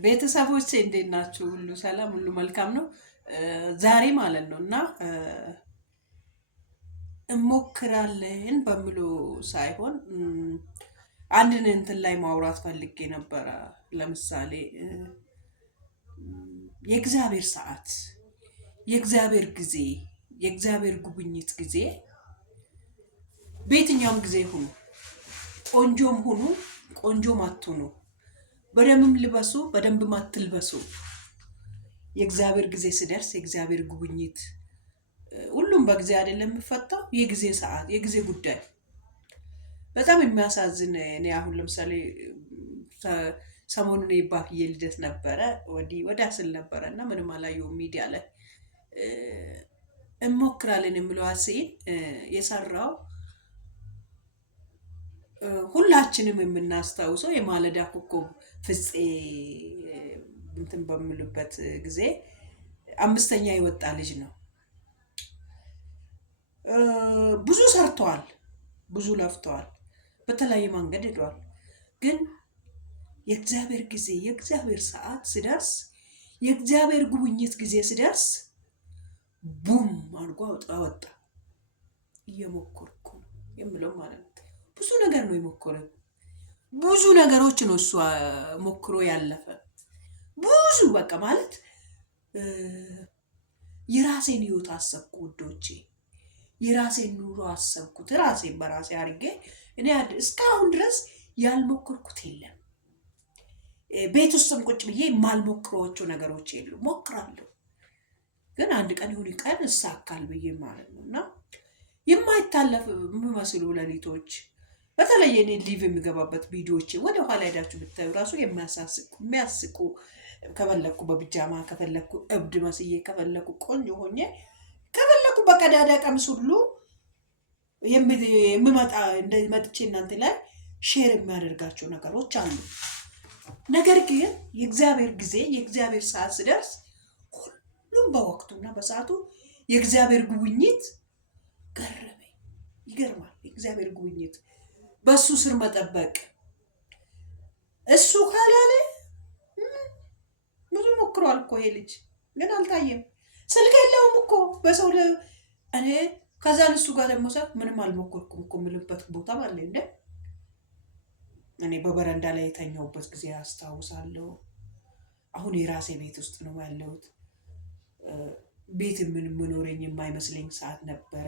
ቤተሰቦቼ እንዴት ናችሁ? ሁሉ ሰላም፣ ሁሉ መልካም ነው። ዛሬ ማለት ነው እና እሞክራለን በሚሉ ሳይሆን አንድን እንትን ላይ ማውራት ፈልጌ ነበረ። ለምሳሌ የእግዚአብሔር ሰዓት፣ የእግዚአብሔር ጊዜ፣ የእግዚአብሔር ጉብኝት ጊዜ በየትኛውም ጊዜ ሁኑ፣ ቆንጆም ሁኑ፣ ቆንጆም አትሁኑ፣ በደንብም ልበሱ፣ በደንብም አትልበሱ። የእግዚአብሔር ጊዜ ሲደርስ የእግዚአብሔር ጉብኝት ሁሉም በጊዜ አይደለም የሚፈታው። የጊዜ ሰዓት፣ የጊዜ ጉዳይ በጣም የሚያሳዝን። እኔ አሁን ለምሳሌ ሰሞኑን የባፍዬ ልደት ነበረ፣ ወዲያ ስል ነበረ እና ምንም አላየሁም ሚዲያ ላይ እንሞክራለን የሚለው ሀሴን የሰራው ሁላችንም የምናስታውሰው የማለዳ ኮከብ ፍፄ እንትን በሚሉበት ጊዜ 5ኛ የወጣ ልጅ ነው። ብዙ ሰርተዋል፣ ብዙ ለፍተዋል፣ በተለያየ መንገድ ሄደዋል። ግን የእግዚአብሔር ጊዜ፣ የእግዚአብሔር ሰዓት ሲደርስ፣ የእግዚአብሔር ጉብኝት ጊዜ ሲደርስ ቡም አድርጎ ወጣ። እየሞከርኩ የምለው ማለት ነው። ብዙ ነገር ነው የሞከረው። ብዙ ነገሮች ነው እሷ ሞክሮ ያለፈ። ብዙ በቃ ማለት የራሴን ህይወት አሰብኩ ውዶቼ፣ የራሴን ኑሮ አሰብኩት። ራሴን በራሴ አድርጌ እኔ እስካሁን ድረስ ያልሞከርኩት የለም። ቤት ውስጥም ቁጭ ብዬ የማልሞክሯቸው ነገሮች የሉ። ሞክራለሁ፣ ግን አንድ ቀን ይሁን ቀን እሳካል ብዬ ማለት ነው። እና የማይታለፍ የሚመስሉ ሌሊቶች፣ በተለይ እኔ ሊቭ የሚገባበት ቪዲዮዎች ወደ ኋላ ሄዳችሁ ብታዩ ራሱ የሚያስቁ፣ ከፈለኩ በቢጃማ፣ ከፈለኩ እብድ መስዬ፣ ከፈለኩ ቆንጆ ሆኜ፣ ከፈለኩ በቀዳዳ ቀሚስ ሁሉ የሚመጣ መጥቼ እናንተ ላይ ሼር የሚያደርጋቸው ነገሮች አሉ። ነገር ግን የእግዚአብሔር ጊዜ፣ የእግዚአብሔር ሰዓት ሲደርስ ሁሉም በወቅቱና በሰዓቱ የእግዚአብሔር ጉብኝት ገረመኝ። ይገርማል። የእግዚአብሔር ጉብኝት በእሱ ስር መጠበቅ፣ እሱ ካላለ ብዙ ሞክሯል እኮ ይሄ ልጅ፣ ግን አልታየም። ስልክ የለውም እኮ በሰው እኔ ከዛን እሱ ጋር ደግሞ ሰት ምንም አልሞከርኩም እኮ የምልበት ቦታ አለ። እንደ እኔ በበረንዳ ላይ የተኛውበት ጊዜ አስታውሳለሁ። አሁን የራሴ ቤት ውስጥ ነው ያለሁት። ቤት የምኖረኝ የማይመስለኝ ሰዓት ነበረ።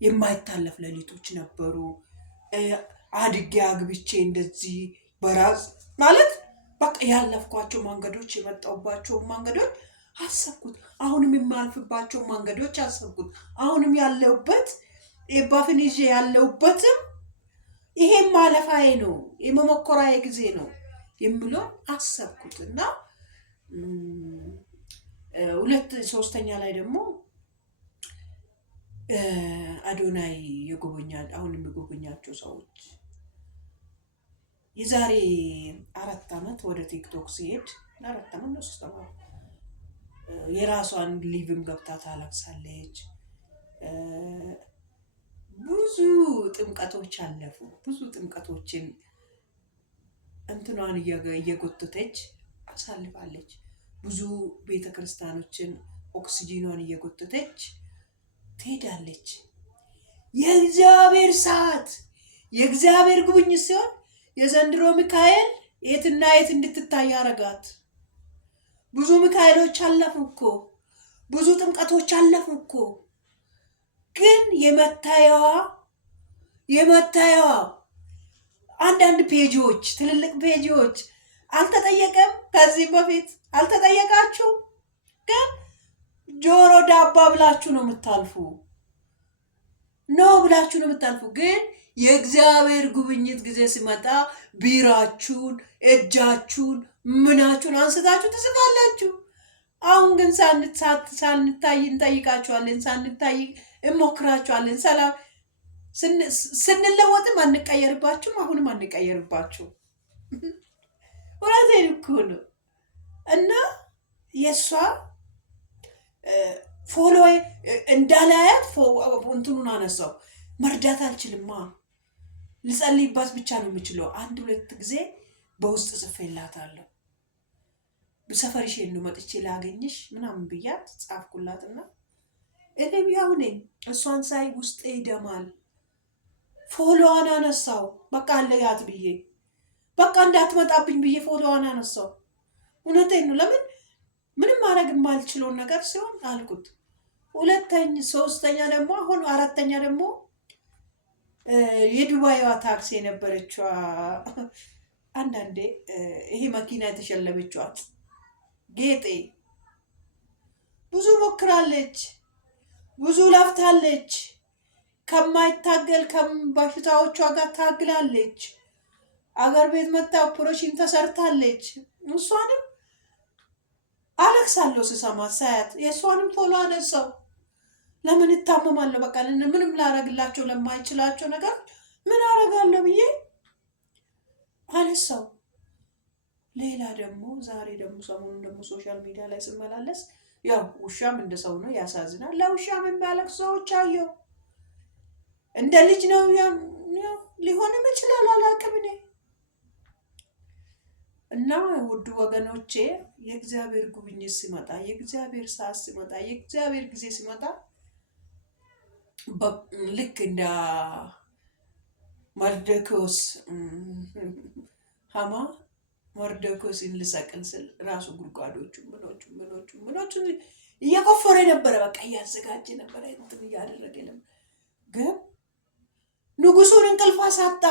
የማይታለፍ ሌሊቶች ነበሩ። አድጌ አግብቼ እንደዚህ በራስ ማለት በቃ ያለፍኳቸው መንገዶች፣ የመጣሁባቸው መንገዶች አሰብኩት። አሁንም የማልፍባቸው መንገዶች አሰብኩት። አሁንም ያለሁበት ባፍን ይዤ ያለሁበትም ይሄም ማለፋዬ ነው፣ የመሞከራዬ ጊዜ ነው የምለው አሰብኩት። እና ሶስተኛ ላይ ደግሞ አዶናይ የጎበኛል። አሁን የሚጎበኛቸው ሰዎች የዛሬ 4 ዓመት ወደ ቲክቶክ ሲሄድ 4 ዓመት ነው 3 ዓመት የራሷን ሊቭም ገብታ ታለቅሳለች። ብዙ ጥምቀቶች አለፉ። ብዙ ጥምቀቶችን እንትኗን እየጎተተች አሳልፋለች። ብዙ ቤተክርስቲያኖችን ኦክሲጂኗን እየጎተተች ትሄዳለች። የእግዚአብሔር ሰዓት፣ የእግዚአብሔር ጉብኝት ሲሆን የዘንድሮ ሚካኤል የትና የት እንድትታይ አረጋት። ብዙ ሚካኤሎች አለፉ እኮ፣ ብዙ ጥምቀቶች አለፉ እኮ። ግን የመታየዋ አንዳንድ ፔጆች፣ ትልልቅ ፔጆች አልተጠየቀም። ከዚህ በፊት አልተጠየቃችሁ፣ ግን ጆሮ ዳባ ብላችሁ ነው የምታልፉ። ብላችሁ ነው የምታልፉ። ግን የእግዚአብሔር ጉብኝት ጊዜ ሲመጣ ቢራችሁን፣ እጃችሁን፣ ምናችሁን አንስታችሁ ትስፋላችሁ። አሁን ግን ሳንታይ እንጠይቃችኋለን፣ ሳንታይ እንሞክራችኋለን። ሰላም ስንለወጥም አንቀየርባችሁም፣ አሁንም አንቀየርባችሁ። ወራቴን እኮ ነው። እና የእሷ ፎሎ እንዳላያት እንትኑን አነሳው። መርዳት አልችልማ፣ ልጸልይባት ብቻ ነው የምችለው። 1-2 ጊዜ በውስጥ ጽፌላታለሁ። በሰፈርሽ ነው መጥቼ ላገኝሽ ምናምን ብያት ጻፍኩላትና እኔም ያው ነኝ። እሷን ሳይ ውስጤ ይደማል። ፎሎዋን አነሳው። በቃ አለያት ብዬ በቃ እንዳትመጣብኝ ብዬ ፎሎዋን አነሳው። እውነቴን ነው። ለምን ምንም ማድረግ የማልችለውን ነገር ሲሆን አልኩት። ሶስተኛ ደግሞ አሁን አራተኛ ደግሞ የዱባይዋ ታክሲ የነበረችዋ አንዳንዴ ይሄ መኪና የተሸለመችዋ ጌጤ ብዙ ሞክራለች፣ ብዙ ለፍታለች። ከማይታገል በሽታዎቿ ጋር ታግላለች። አገር ቤት መታ ኦፕሬሽን ተሰርታለች። እሷንም አለቅሳለሁ ስሰማት ሳያት። የእሷንም ፎሎ አነሳው። ለምን እታመማለሁ? በቃ ምንም ላረግላቸው ለማይችላቸው ነገር ምን አረጋለሁ ብዬ አነሳው። ሌላ ደግሞ ዛሬ ደግሞ ሰሞኑን ደግሞ ሶሻል ሚዲያ ላይ ስመላለስ ያው ውሻም እንደ ሰው ነው፣ ያሳዝናል። ለውሻም የሚያለቅሱ ሰዎች አየሁ። እንደ ልጅ ነው ሊሆንም ይችላል፣ አላውቅም እኔ። እና ውድ ወገኖቼ የእግዚአብሔር ጉብኝት ሲመጣ፣ የእግዚአብሔር ሰዓት ሲመጣ፣ የእግዚአብሔር ጊዜ ሲመጣ ልክ እንደ መርዶክዮስ ሐማ መርዶክዮስን ልሰቅል ስል ራሱ ጉድጓዶቹን ምኖቹን እየቆፈረ ነበረ። በቃ እያዘጋጀ ነበረ፣ እንትን እያደረገ ነበር። ግን ንጉሱን እንቅልፍ አሳጣ።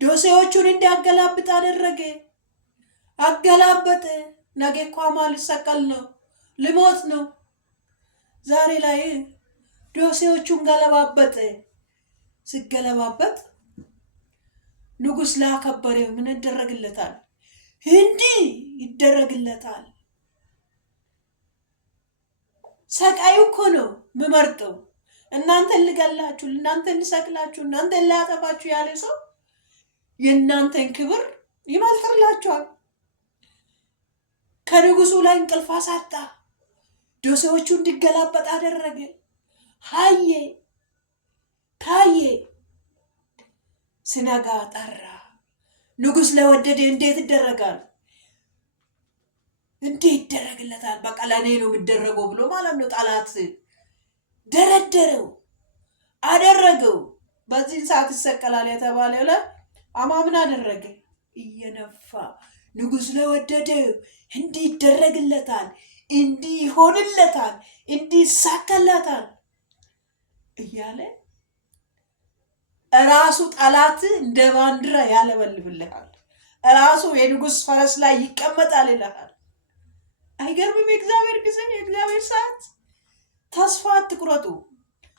ዶሴዎቹን እንዲያገላብጥ አደረገ። አገላበጠ። ነገ እኮ ሐማ ልሰቀል ነው፣ ልሞት ነው። ዛሬ ላይ ዶሴዎቹን ገለባበጠ። ሲገለባበጥ ንጉስ ላከበረ ምን ይደረግለታል? እንዲህ ይደረግለታል። ሰቃዩ እኮ ነው የምመርጠው። እናንተን ልገላችሁ፣ እናንተን ልሰቅላችሁ፣ እናንተን ላጠፋችሁ ያለ ሰው የእናንተን ክብር ይመልጥላችኋል። ከንጉሱ ላይ እንቅልፍ አሳጣ። ዶሴዎቹ እንዲገላበጥ አደረገ። ታየ። ስነጋ ጠራ። ንጉስ ለወደደ እንዴት ይደረጋል? እንዴት ይደረግለታል? በቃ ለእኔ ነው የሚደረገው ብሎ ማለት ነው። ጠላት ደረደረው፣ አደረገው። በዚህን ሰዓት ይሰቀላል የተባለ ሐማ ምን አደረገ? እየነፋ ንጉስ ለወደደ እንዲህ ይደረግለታል፣ እንዲህ ይሆንለታል፣ እንዲህ ይሳካለታል እያለ ራሱ ጠላት እንደ ባንዲራ ያለበልብልሃል። ራሱ የንጉስ ፈረስ ላይ ይቀመጣል ይልሃል። አይገርምም? የእግዚአብሔር ጊዜ፣ የእግዚአብሔር ሰዓት። ተስፋ አትቁረጡ።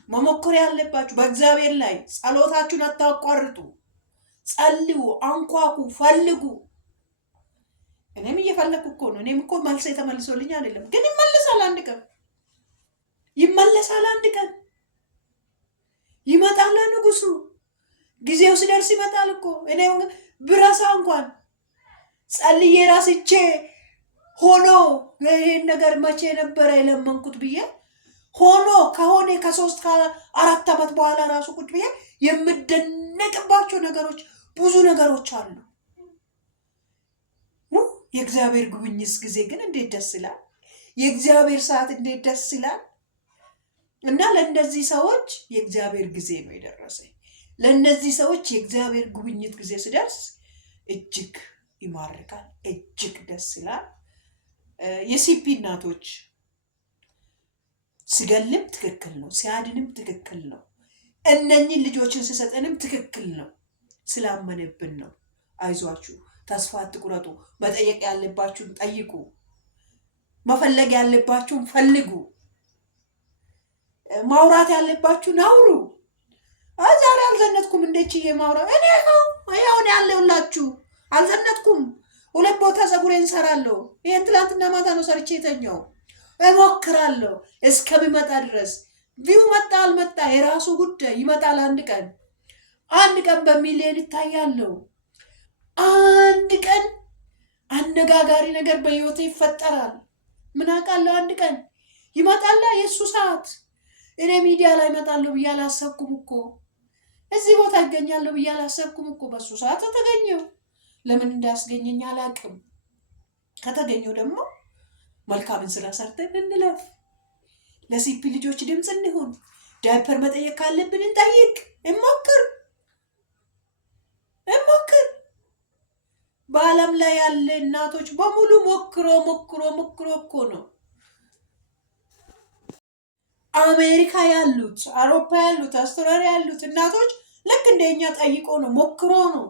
መሞከር ያለባችሁ በእግዚአብሔር ላይ ጸሎታችሁን አታቋርጡ። ጸልዩ፣ አንኳኩ፣ ፈልጉ። እኔም እየፈለግኩ እኮ ነው። እኔም እኮ መልስ የተመልሶልኝ አይደለም፣ ግን ይመለሳል። አንድ ቀን ይመለሳል። አንድ ቀን ይመጣል ንጉሱ። ጊዜው ሲደርስ ይመጣል እኮ። እኔ ብረሳ እንኳን ጸልዬ ራስቼ ሆኖ ይሄን ነገር መቼ ነበረ የለመንኩት ብዬ ሆኖ ከሆነ ከ3 ከ4 ዓመት በኋላ ራሱ ቁጭ ብዬ የምደነቅባቸው ነገሮች ብዙ ነገሮች አሉ። የእግዚአብሔር ጉብኝት ጊዜ ግን እንዴት ደስ ይላል! የእግዚአብሔር ሰዓት እንዴት ደስ ይላል! እና ለእነዚህ ሰዎች የእግዚአብሔር ጊዜ ነው የደረሰ። ለእነዚህ ሰዎች የእግዚአብሔር ጉብኝት ጊዜ ሲደርስ እጅግ ይማርካል፣ እጅግ ደስ ይላል። የሲፒ እናቶች ሲገልም ትክክል ነው፣ ሲያድንም ትክክል ነው። እነኚህን ልጆችን ሲሰጠንም ትክክል ነው። ስላመነብን ነው። አይዟችሁ፣ ተስፋ አትቁረጡ። መጠየቅ ያለባችሁን ጠይቁ፣ መፈለግ ያለባችሁን ፈልጉ፣ ማውራት ያለባችሁን አውሩ። ዛሬ አልዘነጥኩም እንደችዬ ማውራት እኔ ነው ያውን ያለውላችሁ። አልዘነጥኩም። 2 ቦታ ፀጉሬን ሰራለሁ። ይሄን ትላንትና ማታ ነው ሰርቼ የተኛው። እሞክራለሁ እስከሚመጣ ድረስ። ቪው መጣ አልመጣ የራሱ ጉዳይ። ይመጣል አንድ ቀን በሚሊዮን ይታያለሁ። አንድ ቀን አነጋጋሪ ነገር በህይወቴ ይፈጠራል። ምን አውቃለሁ? አንድ ቀን ይመጣል የእሱ ሰዓት። እኔ ሚዲያ ላይ እመጣለሁ ብዬ አላሰብኩም እኮ። እዚህ ቦታ እገኛለሁ ብዬ አላሰብኩም እኮ። በሱ ሰዓት ተገኘው። ለምን እንዳያስገኘኝ አላውቅም። ከተገኘው ደግሞ መልካምን ስራ ሰርተን እንለፍ። ለሲፒ ልጆች ድምፅ እንሁን። ዳይፐር መጠየቅ ካለብን እንጠይቅ፣ እንሞክር። በዓለም ላይ ያለ እናቶች በሙሉ ሞክሮ እኮ ነው አሜሪካ ያሉት፣ አውሮፓ ያሉት፣ አውስትራሊያ ያሉት እናቶች ልክ እንደኛ ጠይቆ ነው ሞክሮ ነው።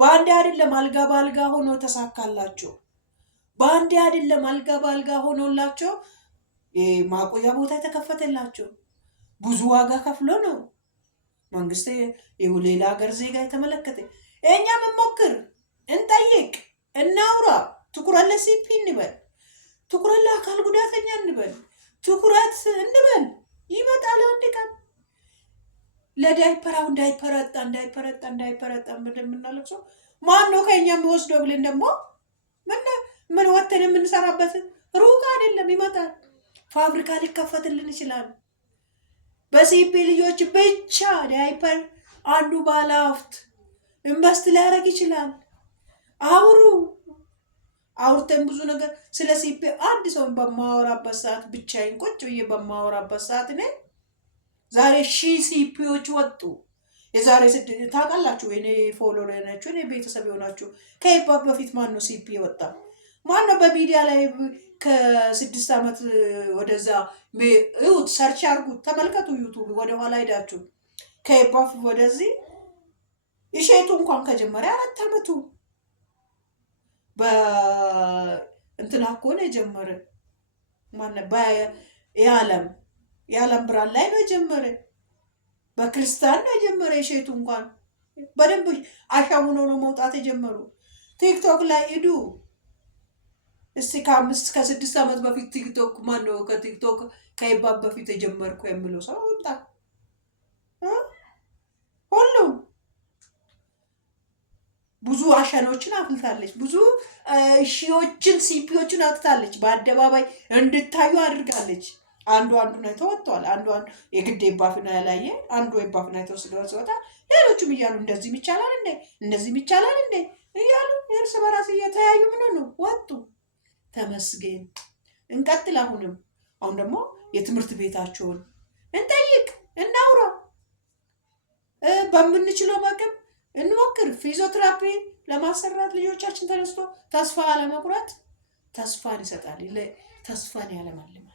በአንዴ አይደለም አልጋ በአልጋ ሆኖ ተሳካላቸው። በአንዴ አይደለም አልጋ በአልጋ ሆኖላቸው ማቆያ ቦታ የተከፈተላቸው። ብዙ ዋጋ ከፍሎ ነው መንግስት ሌላ ሀገር ዜጋ የተመለከተ። እኛም እንሞክር፣ እንጠይቅ፣ እናውራ። ትኩረት ለሲፒ እንበል፣ ትኩረት ለአካል ጉዳተኛ እንበል፣ ትኩረት እንበል። ይመጣል አንድ ቀን። ለዳይፐር አሁን ዳይፐረጣን እንደምናለቅሰው ማን ነው ከኛ የሚወስደው ብለን ደግሞ ምን ወተን የምንሰራበት ሩቅ አይደለም፣ ይመጣል። ፋብሪካ ሊከፈትልን ይችላል። በሲፒ ልጆች ብቻ ዳይፐር አንዱ ባለሀብት ኢንቨስት ሊያደርግ ይችላል። አውርተን ብዙ ነገር ስለ ሲፒ አንድ ሰው በማወራበት ሰዓት ብቻዬን ቁጭ ብዬ በማወራበት ሰዓት እኔ ዛሬ 1000 ሲፒዎች ወጡ። የዛሬ ታውቃላችሁ፣ እኔ ፎሎወር ናችሁ፣ እኔ ቤተሰብ የሆናችሁ ከኢባብ በፊት ማን ነው ሲፒ ወጣ? ማን ነው በሚዲያ ላይ ከ6 ዓመት ወደዛ እዩት፣ ሰርች አድርጉት፣ ተመልከቱ። ዩቱብ ወደ ኋላ ሄዳችሁ ከኢባብ ወደዚህ እሸቱ እንኳን ከጀመረ 4 ዓመቱ በእንትና እኮ ነው የጀመረ። የዓለም ብርሃን ላይ ነው የጀመረ። በክርስቲያን ነው የጀመረ። እሸቱ እንኳን በደንብ አሻሙኖ ነው መውጣት የጀመሩ። ቲክቶክ ላይ ሂዱ እስቲ ከ6 ዓመት በፊት ቲክቶክ ማን ነው ከቲክቶክ ከኢባብ በፊት የጀመርኩ የሚለው ሰው ወጣ። ሁሉም ብዙ አሸኖችን አፍልታለች። ብዙ ሺዎችን ሲፒዎችን አጥታለች። በአደባባይ እንድታዩ አድርጋለች። አንዱ አይቶ ወጥቷል። አንዱ የግድ ኢባፍን ያላየ አንዱ ኢባፍን አይቶ ሲወጣ ሌሎቹም እያሉ እንደዚህም ይቻላል እንዴ እያሉ እርስ በራስ እየተያዩ ምን ነው ወጡ። ተመስገን። እንቀጥል። አሁን ደግሞ የትምህርት ቤታቸውን እንጠይቅ፣ እናውራ፣ በምንችለው መቅም እንሞክር። ፊዚዮቴራፒ ለማሰራት ልጆቻችን ተነስቶ ተስፋ አለመቁረጥ ተስፋን ይሰጣል። ተስፋን ያለማልማል።